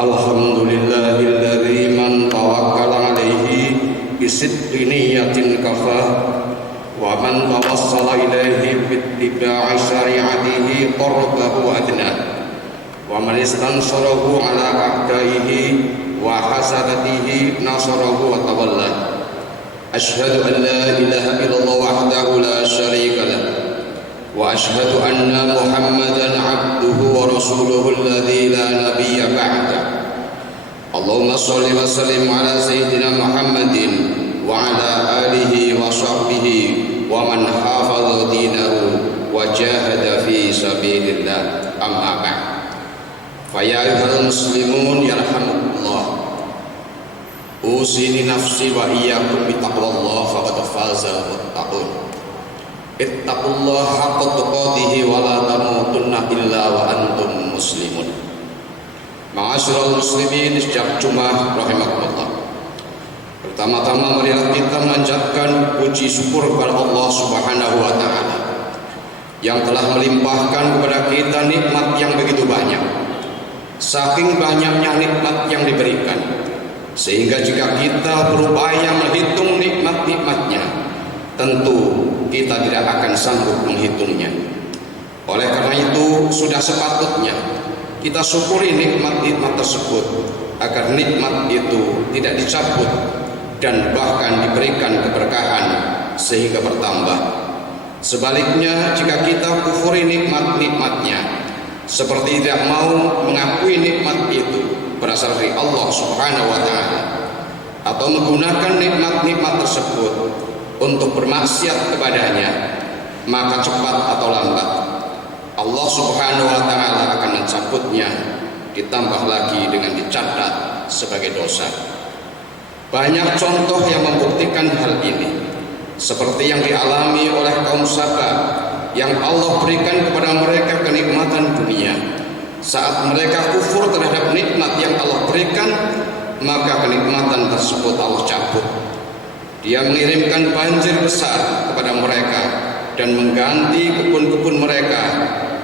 Alhamdulillahilladzi man tawakkala alaihi bisidqi niyatin kafah wa man tawassala ilaihi bittiba'i syari'atihi qarrabahu adna wa man istansarahu ala a'daihi wa hasadatihi nasarahu wa tawalla. Asyhadu an la ilaha illallah wahdahu la syarika lah wa asyhadu anna Muhammadan abduhu wa rasuluhu alladzi la nabiyya ba'da. Allahumma shalli wa sallim ala sayyidina Muhammadin wa ala alihi wa sahbihi wa man hafadha dinahu wa jahada fi sabilillah. Amma ba'd. Fa ya ayyuhal muslimun yarhamukumullah. Usini nafsi wa iyyakum bi taqwallah faqad fazal muttaqun. Ittaqullah haqqa tuqatih wa la tamutunna illa wa antum muslimun. Ma'asyiral muslimin sejak Jumat rahimakumullah. Pertama-tama marilah kita memanjatkan puji syukur kepada Allah Subhanahu wa taala yang telah melimpahkan kepada kita nikmat yang begitu banyak. Saking banyaknya nikmat yang diberikan, sehingga jika kita berupaya menghitung nikmat-nikmatnya, tentu kita tidak akan sanggup menghitungnya. Oleh karena itu, sudah sepatutnya kita syukuri nikmat-nikmat tersebut, agar nikmat itu tidak dicabut dan bahkan diberikan keberkahan sehingga bertambah. Sebaliknya, jika kita kufuri nikmat-nikmatnya, seperti tidak mau mengakui nikmat itu berasal dari Allah Subhanahu wa taala, atau menggunakan nikmat-nikmat tersebut untuk bermaksiat kepadanya, maka cepat atau lambat Allah Subhanahu wa taala akan mencabutnya, ditambah lagi dengan dicatat sebagai dosa. Banyak contoh yang membuktikan hal ini, seperti yang dialami oleh kaum Saba yang Allah berikan kepada mereka kenikmatan dunia. Saat mereka kufur terhadap nikmat yang Allah berikan, maka kenikmatan tersebut Allah cabut. Dia mengirimkan banjir besar kepada mereka dan mengganti kebun-kebun mereka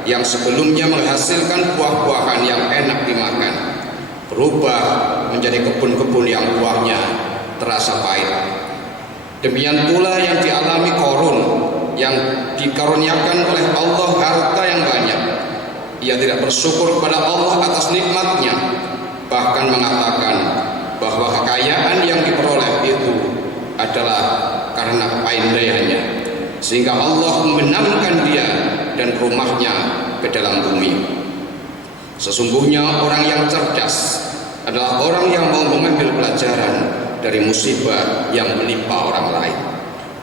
yang sebelumnya menghasilkan buah-buahan yang enak dimakan, berubah menjadi kebun-kebun yang buahnya terasa pahit. Demikian pula yang dialami Qarun yang dikaruniakan oleh Allah harta yang banyak. Ia tidak bersyukur kepada Allah atas nikmatnya, bahkan mengatakan bahwa kekayaan yang diperoleh itu adalah karena kepandaiannya, sehingga Allah membenamkan dia dan rumahnya ke dalam bumi. Sesungguhnya orang yang cerdas adalah orang yang mau mengambil pelajaran dari musibah yang menimpa orang lain.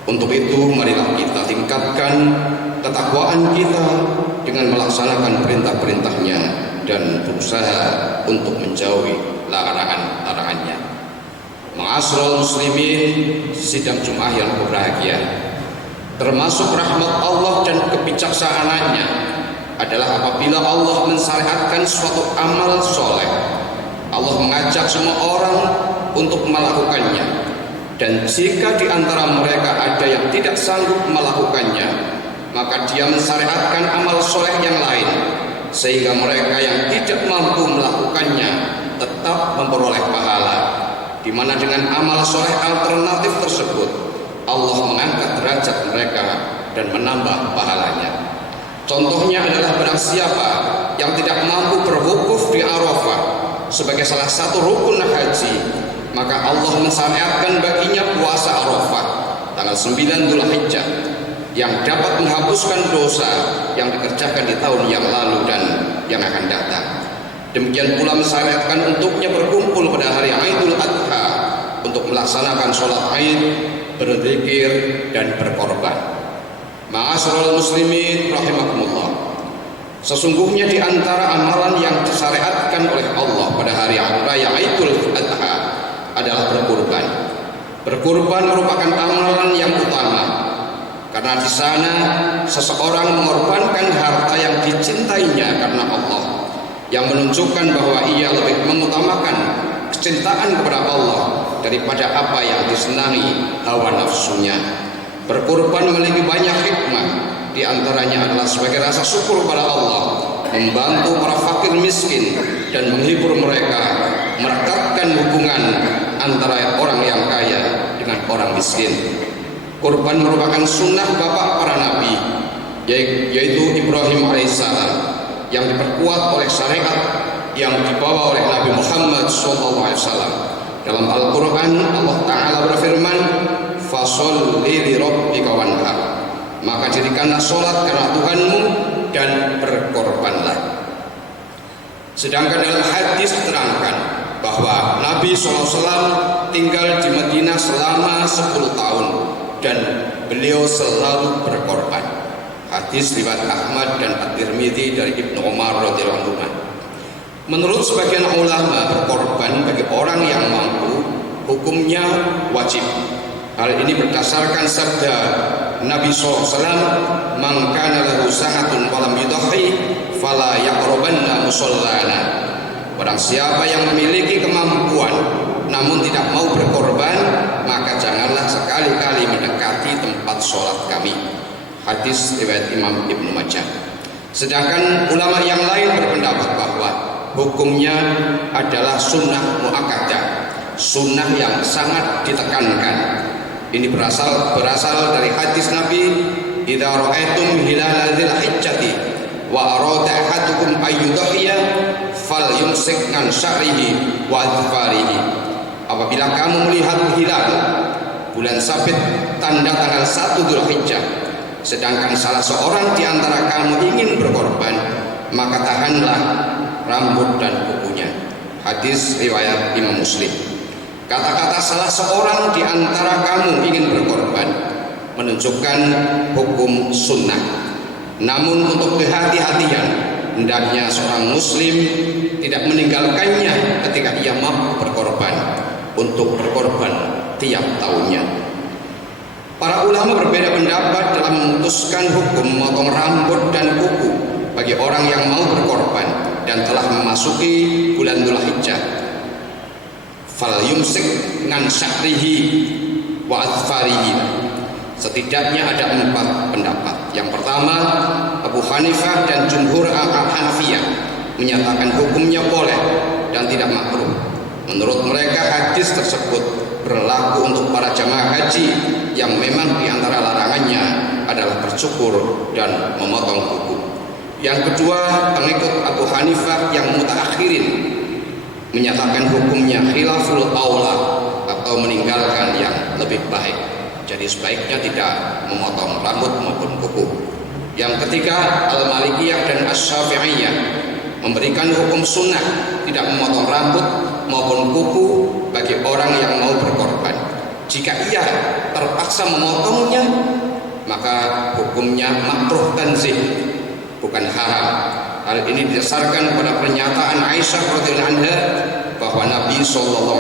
Untuk itu, marilah kita tingkatkan ketakwaan kita dengan melaksanakan perintah-perintahnya dan berusaha untuk menjauhi larangan-larangannya. Ma'asyiral muslimin, sidang Jumat yang berbahagia, termasuk rahmat Allah dan kebijaksanaannya adalah apabila Allah mensyariatkan suatu amal soleh, Allah mengajak semua orang untuk melakukannya. Dan jika di antara mereka ada yang tidak sanggup melakukannya, maka dia mensyariatkan amal soleh yang lain, sehingga mereka yang tidak mampu melakukannya tetap memperoleh pahala, di mana dengan amal soleh alternatif tersebut Allah mengangkat derajat mereka dan menambah pahalanya. Contohnya adalah barang siapa yang tidak mampu berwukuf di Arafah sebagai salah satu rukun haji, maka Allah mensyariatkan baginya puasa Arafah tanggal 9 Dzulhijjah yang dapat menghapuskan dosa yang dikerjakan di tahun yang lalu dan yang akan datang. Demikian pula mensyariatkan untuknya berkumpul pada hari Idul Adha untuk melaksanakan sholat Id, berzikir dan berkorban. Ma'asyiral muslimin rahimakumullah. Sesungguhnya di antara amalan yang disyariatkan oleh Allah pada hari raya Idul Adha adalah berkurban. Berkurban merupakan amalan yang utama, karena di sana seseorang mengorbankan harta yang dicintainya karena Allah, yang menunjukkan bahwa ia lebih mengutamakan kecintaan kepada Allah daripada apa yang disenangi hawa nafsunya. Berkurban memiliki banyak hikmah, di antaranya adalah sebagai rasa syukur kepada Allah, membantu para fakir miskin dan menghibur mereka dengan antara orang yang kaya dengan orang miskin. Kurban merupakan sunnah bapak para nabi, yaitu Ibrahim alaihissalam, yang diperkuat oleh syariat yang dibawa oleh Nabi Muhammad SAW. Dalam Al-Quran Allah Ta'ala berfirman, "Fasholli li rabbika wanhar," maka dirikanlah sholat karena Tuhanmu dan berkorbanlah. Sedangkan dalam hadis terangkan bahwa Nabi SAW tinggal di Madinah selama 10 tahun dan beliau selalu berkorban. Hadis riwayat Ahmad dan At-Tirmidzi dari Ibnu Umar radhiyallahu anhu. Menurut sebagian ulama, berkorban bagi orang yang mampu hukumnya wajib. Hal ini berdasarkan sabda Nabi SAW, "Man kana lahu sa'atun wa lam yudhi fala yaqrabanna musallana." Barang siapa yang memiliki kemampuan namun tidak mau berkorban, maka janganlah sekali-kali mendekati tempat sholat kami. Hadis riwayat Imam Ibnu Majah. Sedangkan ulama yang lain berpendapat bahwa hukumnya adalah sunnah muakkadah, sunnah yang sangat ditekankan. Ini berasal dari hadis Nabi, "Idza ra'aitum hilala dzil hijjati wa arada ahadukum ayyudhiya falyumsik an sya'rihi wa adfarihi." Apabila kamu melihat hilal bulan Sabit tanda tanggal 1 Dzulhijjah, sedangkan salah seorang di antara kamu ingin berkorban, maka tahanlah rambut dan kukunya. Hadis riwayat Imam Muslim. Kata-kata salah seorang di antara kamu ingin berkorban menunjukkan hukum sunnah. Namun untuk kehati-hatian, hendaknya seorang muslim tidak meninggalkannya ketika ia mampu berkorban, untuk berkorban tiap tahunnya. Para ulama berbeda pendapat dalam memutuskan hukum memotong rambut dan kuku bagi orang yang mau berkorban dan telah memasuki bulan Dzulhijjah. Fal yumsik ngan sya'rihi wa adfarihi. Setidaknya ada 4 pendapat. Yang pertama, Abu Hanifah dan jumhur Hanafiyah menyatakan hukumnya boleh dan tidak makruh. Menurut mereka hadis tersebut berlaku untuk para jamaah haji yang memang di antara larangannya adalah bercukur dan memotong kuku. Yang kedua, pengikut Abu Hanifah yang mutaakhirin menyatakan hukumnya khilaful aula, atau meninggalkan yang lebih baik. Jadi sebaiknya tidak memotong rambut maupun kuku. Yang ketiga, Al-Malikiyah dan Asy-Syafi'iyah memberikan hukum sunnah tidak memotong rambut maupun kuku bagi orang yang mau berkorban. Jika ia terpaksa memotongnya, maka hukumnya makruh tanzih, bukan haram. Hal ini didasarkan pada pernyataan Aisyah radhiyallahu anha bahwa Nabi SAW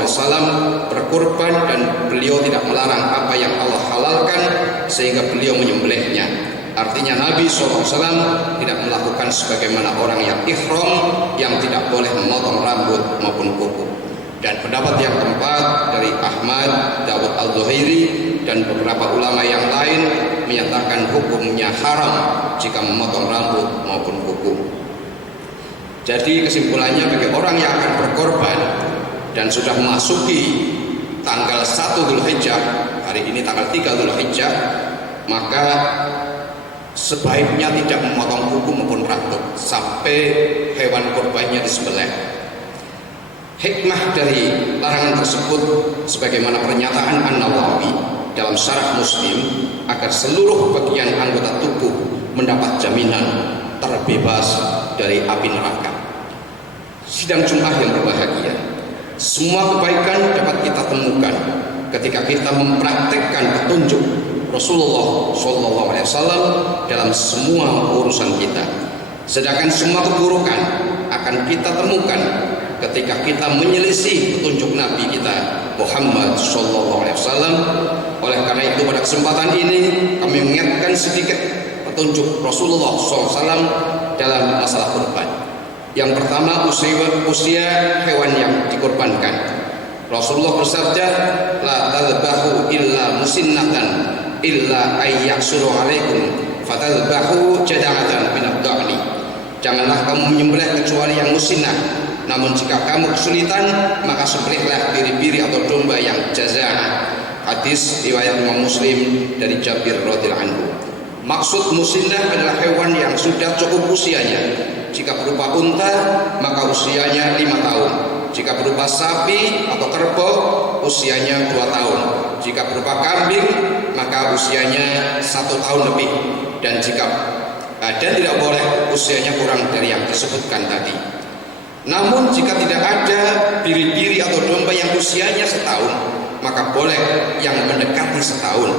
berkorban dan beliau tidak melarang apa yang Allah halalkan sehingga beliau menyembelihnya. Artinya Nabi SAW tidak melakukan sebagaimana orang yang ihram yang tidak boleh memotong rambut maupun kuku. Dan pendapat yang keempat dari Ahmad, Dawud Al-Zuhairi dan beberapa ulama yang lain menyatakan hukumnya haram jika memotong rambut maupun kuku. Jadi kesimpulannya, bagi orang yang akan berkorban dan sudah memasuki tanggal 1 Dzulhijjah, hari ini tanggal 3 Dzulhijjah, maka sebaiknya tidak memotong kuku maupun rambut sampai hewan kurbannya disembelih. Hikmah dari larangan tersebut sebagaimana pernyataan An-Nawawi dalam Syarah Muslim, agar seluruh bagian anggota tubuh mendapat jaminan terbebas dari api neraka. Sidang Jumat yang berbahagia, semua kebaikan dapat kita temukan ketika kita mempraktekkan petunjuk Rasulullah SAW dalam semua urusan kita. Sedangkan semua keburukan akan kita temukan ketika kita menyelisih petunjuk Nabi kita Muhammad SAW. Oleh karena itu pada kesempatan ini kami mengingatkan sedikit petunjuk Rasulullah SAW dalam masalah kurban. Yang pertama, usia hewan yang dikorbankan. Rasulullah bersabda, "La tadbahu illa musinnatan illa ayyaksuru alaikum fatadbahu jada'atan minad dha'ni." Janganlah kamu menyembelih kecuali yang musinnah, Namun jika kamu kesulitan, maka sembelihlah biri-biri atau domba yang jazaa. Hadis riwayat Imam Muslim dari Jabir radhiyallahu anhu. Maksud musinnah adalah hewan yang sudah cukup usianya. Jika berupa unta, maka usianya 5 tahun. Jika berupa sapi atau kerbau, usianya 2 tahun. Jika berupa kambing, maka usianya 1 tahun lebih. Dan tidak boleh usianya kurang dari yang disebutkan tadi. Namun jika tidak ada biri-biri atau domba yang usianya setahun, maka boleh yang mendekati setahun,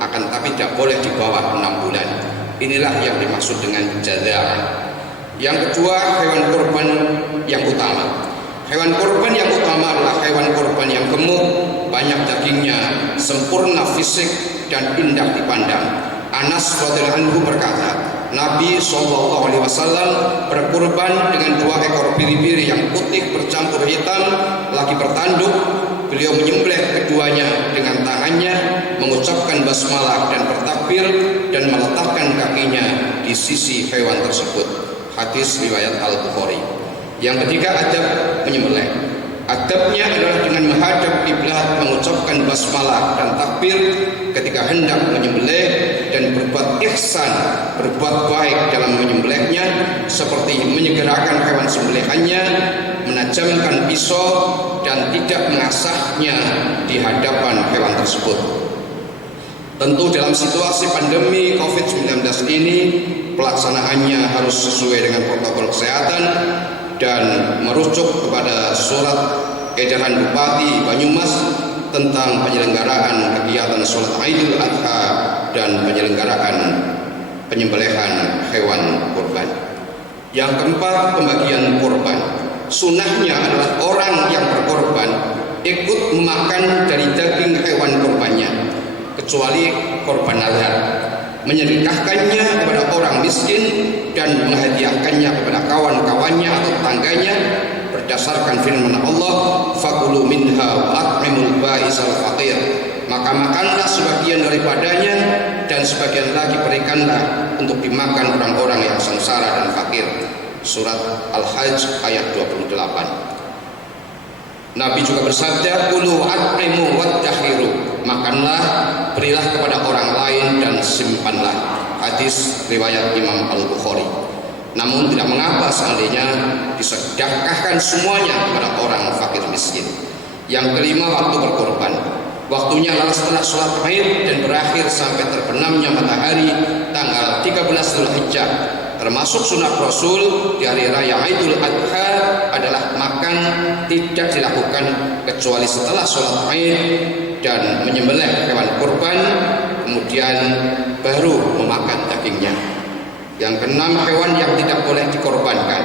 akan tapi tidak boleh di bawah 6 bulan. Inilah yang dimaksud dengan jazaa. Yang kedua, hewan kurban yang utama. Hewan kurban yang utama adalah hewan kurban yang gemuk, banyak dagingnya, sempurna fisik dan indah dipandang. Anas radhiyallahu anhu berkata, Nabi SAW berkurban dengan 2 ekor biri-biri yang putih bercampur hitam, lagi bertanduk. Beliau menyembelih keduanya dengan tangannya, mengucapkan basmalah dan bertakbir, dan meletakkan kakinya di sisi hewan tersebut. Hadis riwayat Al-Bukhari. Yang ketiga, adab menyembelih. Adabnya adalah dengan menghadap kiblat, mengucapkan basmalah dan takbir ketika hendak menyembelih, dan berbuat ihsan, berbuat baik dalam menyembelihnya, seperti menyegerakan hewan sembelihannya, menajamkan pisau, dan tidak mengasahnya di hadapan hewan tersebut. Tentu dalam situasi pandemi COVID-19 ini, pelaksanaannya harus sesuai dengan protokol kesehatan dan merujuk kepada surat edaran Bupati Banyumas tentang penyelenggaraan kegiatan sholat Idul Adha dan penyelenggaraan penyembelihan hewan kurban. Yang keempat, pembagian kurban. Sunnahnya adalah orang yang berkorban ikut memakan dari daging hewan kurbannya, kecuali korban nazar, menyedekahkannya kepada orang miskin dan menghadiahkannya kepada kawan-kawannya atau tetangganya berdasarkan firman Allah, fakulu minha wa at'imul ba'isal faqir. Maka makanlah sebagian daripadanya dan sebagian lagi berikanlah untuk dimakan orang-orang yang sengsara dan fakir. Surat Al-Hajj ayat 28. Nabi juga bersabda, kulu at'imu waddakhiru. Makanlah, berilah kepada orang lain dan simpanlah. Hadis riwayat Imam Al-Bukhari. Namun tidak mengapa seandainya disedekahkan semuanya kepada orang fakir miskin. Yang kelima, waktu berkorban. Waktunya adalah setelah sholat Id dan berakhir sampai terbenamnya matahari tanggal 13 Dzulhijjah. Termasuk sunat Rasul di hari raya Idul Adha adalah makan tidak dilakukan kecuali setelah sholat Id dan menyembelih hewan kurban, kemudian baru memakan dagingnya. Yang keenam, hewan yang tidak boleh dikorbankan.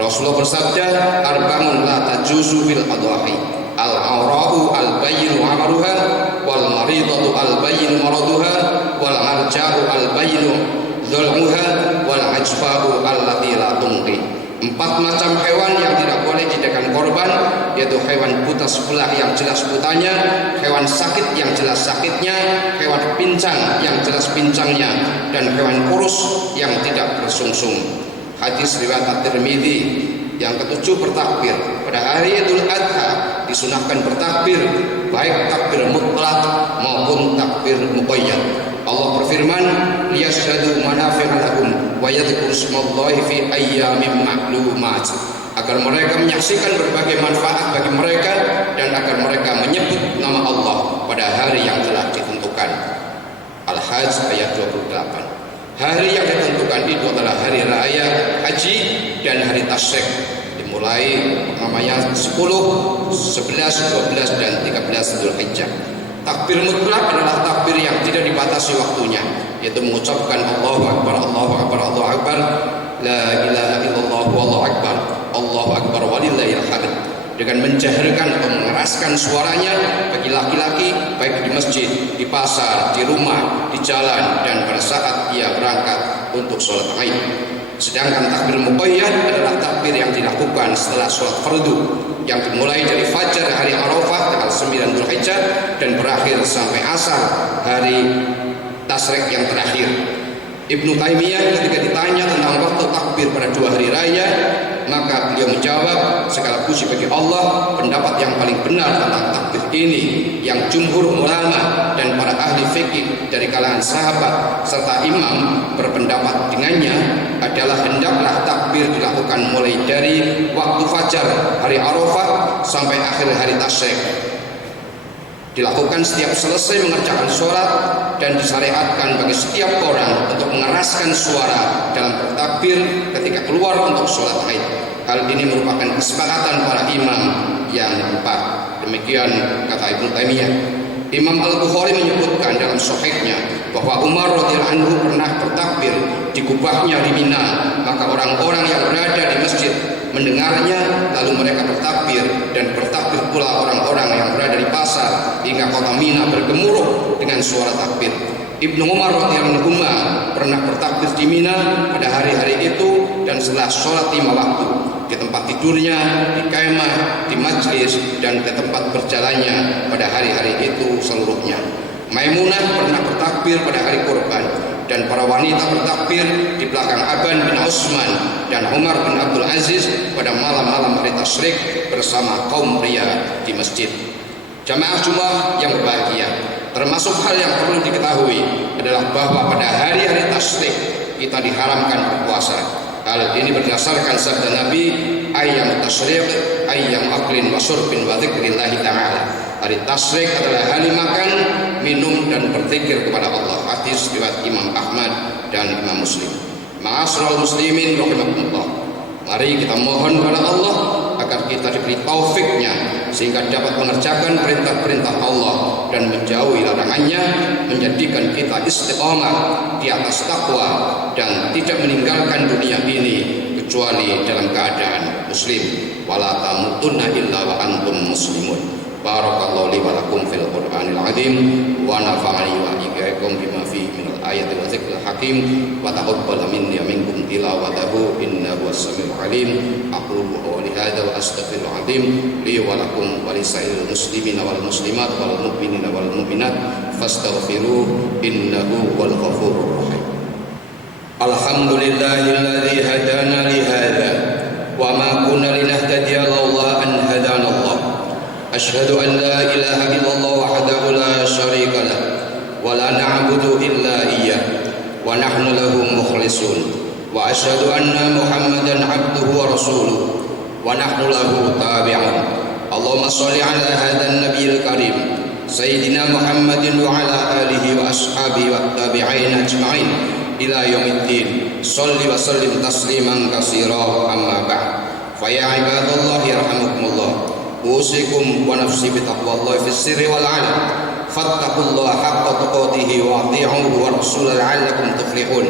Rasulullah bersabda, arba'un la tajuzu fil adhahi, al-awra'u al-bayyinu amaruha, wal maridatu al-bayyinu maraduha, wal arja'u al-bayyinu dzulmuha, wal ajfa'u allati la tunqi. 4 macam hewan yang tidak boleh dijadikan korban, yaitu hewan buta sebelah yang jelas butanya, hewan sakit yang jelas sakitnya, hewan pincang yang jelas pincangnya, dan hewan kurus yang tidak bersungsung. Hadis riwayat At-Tirmidzi. Yang ketujuh, bertakbir. Pada hari Idul Adha disunahkan bertakbir, baik takbir mutlak maupun takbir muqayyad. Allah berfirman, liyashhadu manafi'a lahum wa yadhkuru ismallahi fi ayyamin ma'lumat, agar mereka menyaksikan berbagai manfaat bagi mereka dan agar mereka menyebut nama Allah pada hari yang telah ditentukan. Al-Hajj ayat 28. Hari yang ditentukan itu adalah hari raya haji dan hari tasyrik, dimulai namanya 10, 11, 12 dan 13 Dzulhijjah. Takbir mutlak adalah takbir yang tidak dibatasi waktunya, yaitu mengucapkan Allahu Akbar, Allahu Akbar, Allahu Akbar, la ilaha illallah, wallahu akbar, Allahu Akbar walillahil hamd, dengan menjaharkan atau mengeraskan suaranya bagi laki-laki baik di masjid, di pasar, di rumah, di jalan, dan pada saat ia berangkat untuk sholat Id. Sedangkan takbir muqayyad adalah takbir yang dilakukan setelah sholat fardu, yang dimulai dari fajar hari Arafah tanggal 9 Dzulhijjah dan berakhir sampai asar hari tasyrik yang terakhir. Ibnu Taimiyah ketika ditanya tentang waktu takbir pada 2 hari raya, Maka beliau menjawab, segala puji bagi Allah, pendapat yang paling benar tentang takbir ini yang jumhur ulama dan para ahli fikih dari kalangan sahabat serta imam berpendapat dengannya adalah hendaklah takbir dilakukan mulai dari waktu fajar hari Arafah sampai akhir hari tasyrik. Dilakukan setiap selesai mengerjakan sholat dan disyariatkan bagi setiap orang untuk mengeraskan suara dalam bertakbir ketika keluar untuk sholat Id. Hal ini merupakan kesepakatan para imam yang empat. Demikian kata Ibnu Taimiyah. Imam Al-Bukhari menyebutkan dalam sahihnya bahwa Umar radhiyallahu anhu pernah bertakbir di kubahnya di Mina. Maka orang-orang yang berada di masjid mendengarnya, lalu mereka bertakbir, dan bertakbir pula orang-orang yang berada di pasar hingga kota Mina bergemuruh dengan suara takbir. Ibnu Umar radhiyallahu anhu pernah bertakbir di Mina pada hari-hari itu dan setelah sholat 5 waktu, di tempat tidurnya, di kemah, di majlis, dan ke tempat berjalannya pada hari-hari itu seluruhnya. Maimunah pernah bertakbir pada hari kurban, dan para wanita bertakbir di belakang Aban bin Utsman dan Umar bin Abdul Aziz pada malam-malam hari tasyrik bersama kaum pria di masjid. Jamaah Jumat yang berbahagia, termasuk hal yang perlu diketahui adalah bahwa pada hari-hari tasyrik kita diharamkan berpuasa. Hal ini berdasarkan sabda Nabi, ayyam tasyrik ayyam aklin wa syurbin wa dzikrillah ta'ala. Hari tasyrik adalah hari makan, minum, dan berzikir kepada Allah. Hadis riwayat Imam Ahmad dan Imam Muslim. Ma'asyiral muslimin rahimakumullah. Mari kita mohon kepada Allah agar kita diberi taufiknya sehingga dapat mengerjakan perintah-perintah Allah dan menjauhi larangannya, menjadikan kita istiqamah di atas takwa dan tidak meninggalkan dunia ini kecuali dalam keadaan muslim. Wala tamutunna illa wa antum muslimun. Barakallahu li wa lakum fil Qur'anil azim wa nafa'ani wa iyyakum bima fihi minal ayati wa dzikril hakim wa taqabbal minni wa minkum tilawatahu innahu was-sami'ul alim. Aqulu qawli hadza wa astaghfirul azim li wa lakum wa lisa'il muslimina wal muslimat wal mu'minina wal mu'minat fastaghfiruhu innahu wal ghafurur rahim. Alhamdulillahilladzi hadana li hadza wa ma kunna linahtadiya laula an hadana Allah. Asyhadu an la ilaha illallah wahdahu la syarika lah wa la na'budu illa iyyah wa nahnu lahu mukhlisun wa asyhadu anna Muhammadan abduhu wa rasuluh wa nahnu lahu tabi'un. Allahumma shalli ala hadzal nabiyil karim sayyidina Muhammadin wa ala alihi wa ashabihi wa tabi'in ajma'in ila yaumiddin. Shalli wa sallim tasliman katsira amma ba'd. Fa ya ibadallah yarhamukumullah. Usikum wa nafsi bitaqwallahi fis sirri wal 'alan. Fattaqullaha haqqa tuqatih wa athi'uhu wa rasulahu la'allakum tuflihun.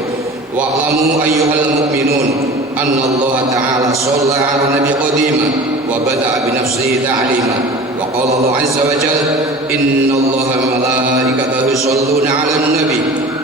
Wa'lamu ayyuhal mu'minun anna Allah ta'ala shalla 'ala nabi qadima wa bada'a bi nafsihi ta'lima. Wa qala Allah 'azza wa jalla inna Allaha wa malaikatahu yusholluna 'alan nabi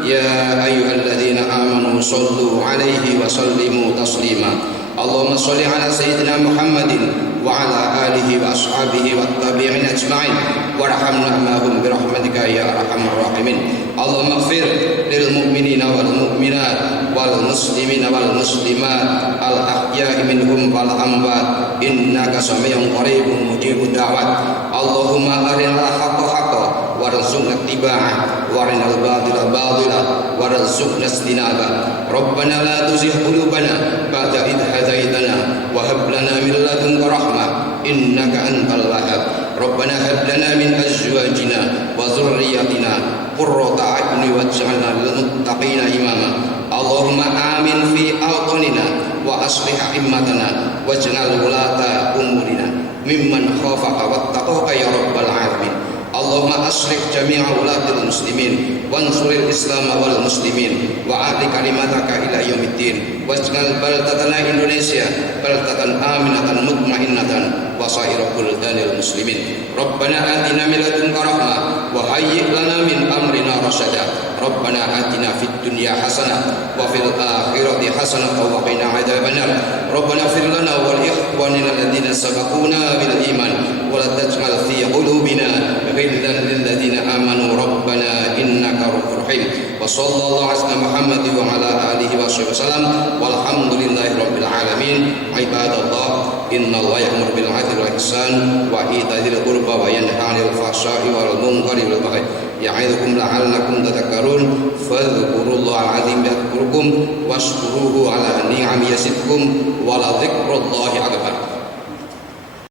ya ayyuhalladzina amanu shollu 'alaihi wa sallimu taslima. Allahumma sholli 'ala sayyidina Muhammadin wa 'ala alihi wa ashabihi wa tabi'in ajma'in warhamna ma'hum bi rahmatika ya arhamar rahimin. Allahumma ighfir lil mu'minina wal mu'minat wal muslimina wal muslimat al ahya'i minhum wal amwat innaka sami'un qaribun mujibud da'wat. Allahumma arinal haqqa haqqan warzuqna ittiba'ah warinal batila batila warzuqna istinabah. Rabbana la tuzigh qulubana ba'da idh hadaitana wa hab lana min ladunka rahmah innaka antal wahhab. Rabbana hab lana min azwajina wa dhurriyyatina qurrata a'yunin waj'alna lil muttaqina imama. Allahumma amin fi awtanina wa aslih a'immatana waj'al wulata umurina mimman khafaka wattaqaka ya rabbal alamin. Allahumma aslih jami'a wulatil muslimin wansuril islam wal muslimin wa a'li kalimataka ila yaumiddin waj'al baldatana Indonesia baldatan aminatan mutmainnatan wa sa'ira buldanil muslimin. Rabbana atina min ladunka rahmah wa hayyi' lana min amrina rasyada. Rabbana atina fid dunya hasanah wa fil akhirati hasanah wa qina adzabannar. Rabbana ighfir lana wa li ikhwanina alladhina sabaquna bil iman wa la taj'al fi qulubina ghillan lil ladzina amanu rabbana innaka ra'ufur rahim. Wa sallallahu ala Muhammad wa ala alihi wa ala alihi wasallam walhamdulillahi rabbil alamin. Ibadallah, innallaha ya'muru bil 'adli wal ihsan wa ita'i dzil qurba wa yanha 'anil fahsya'i wal munkari wal baghi ya'idukum la'allakum tadhakkarun. Fadhkurullaha al-'azim yadhkurukum washkuruhu 'ala ni'amihi yazidkum wa la dzikrullahi akbar.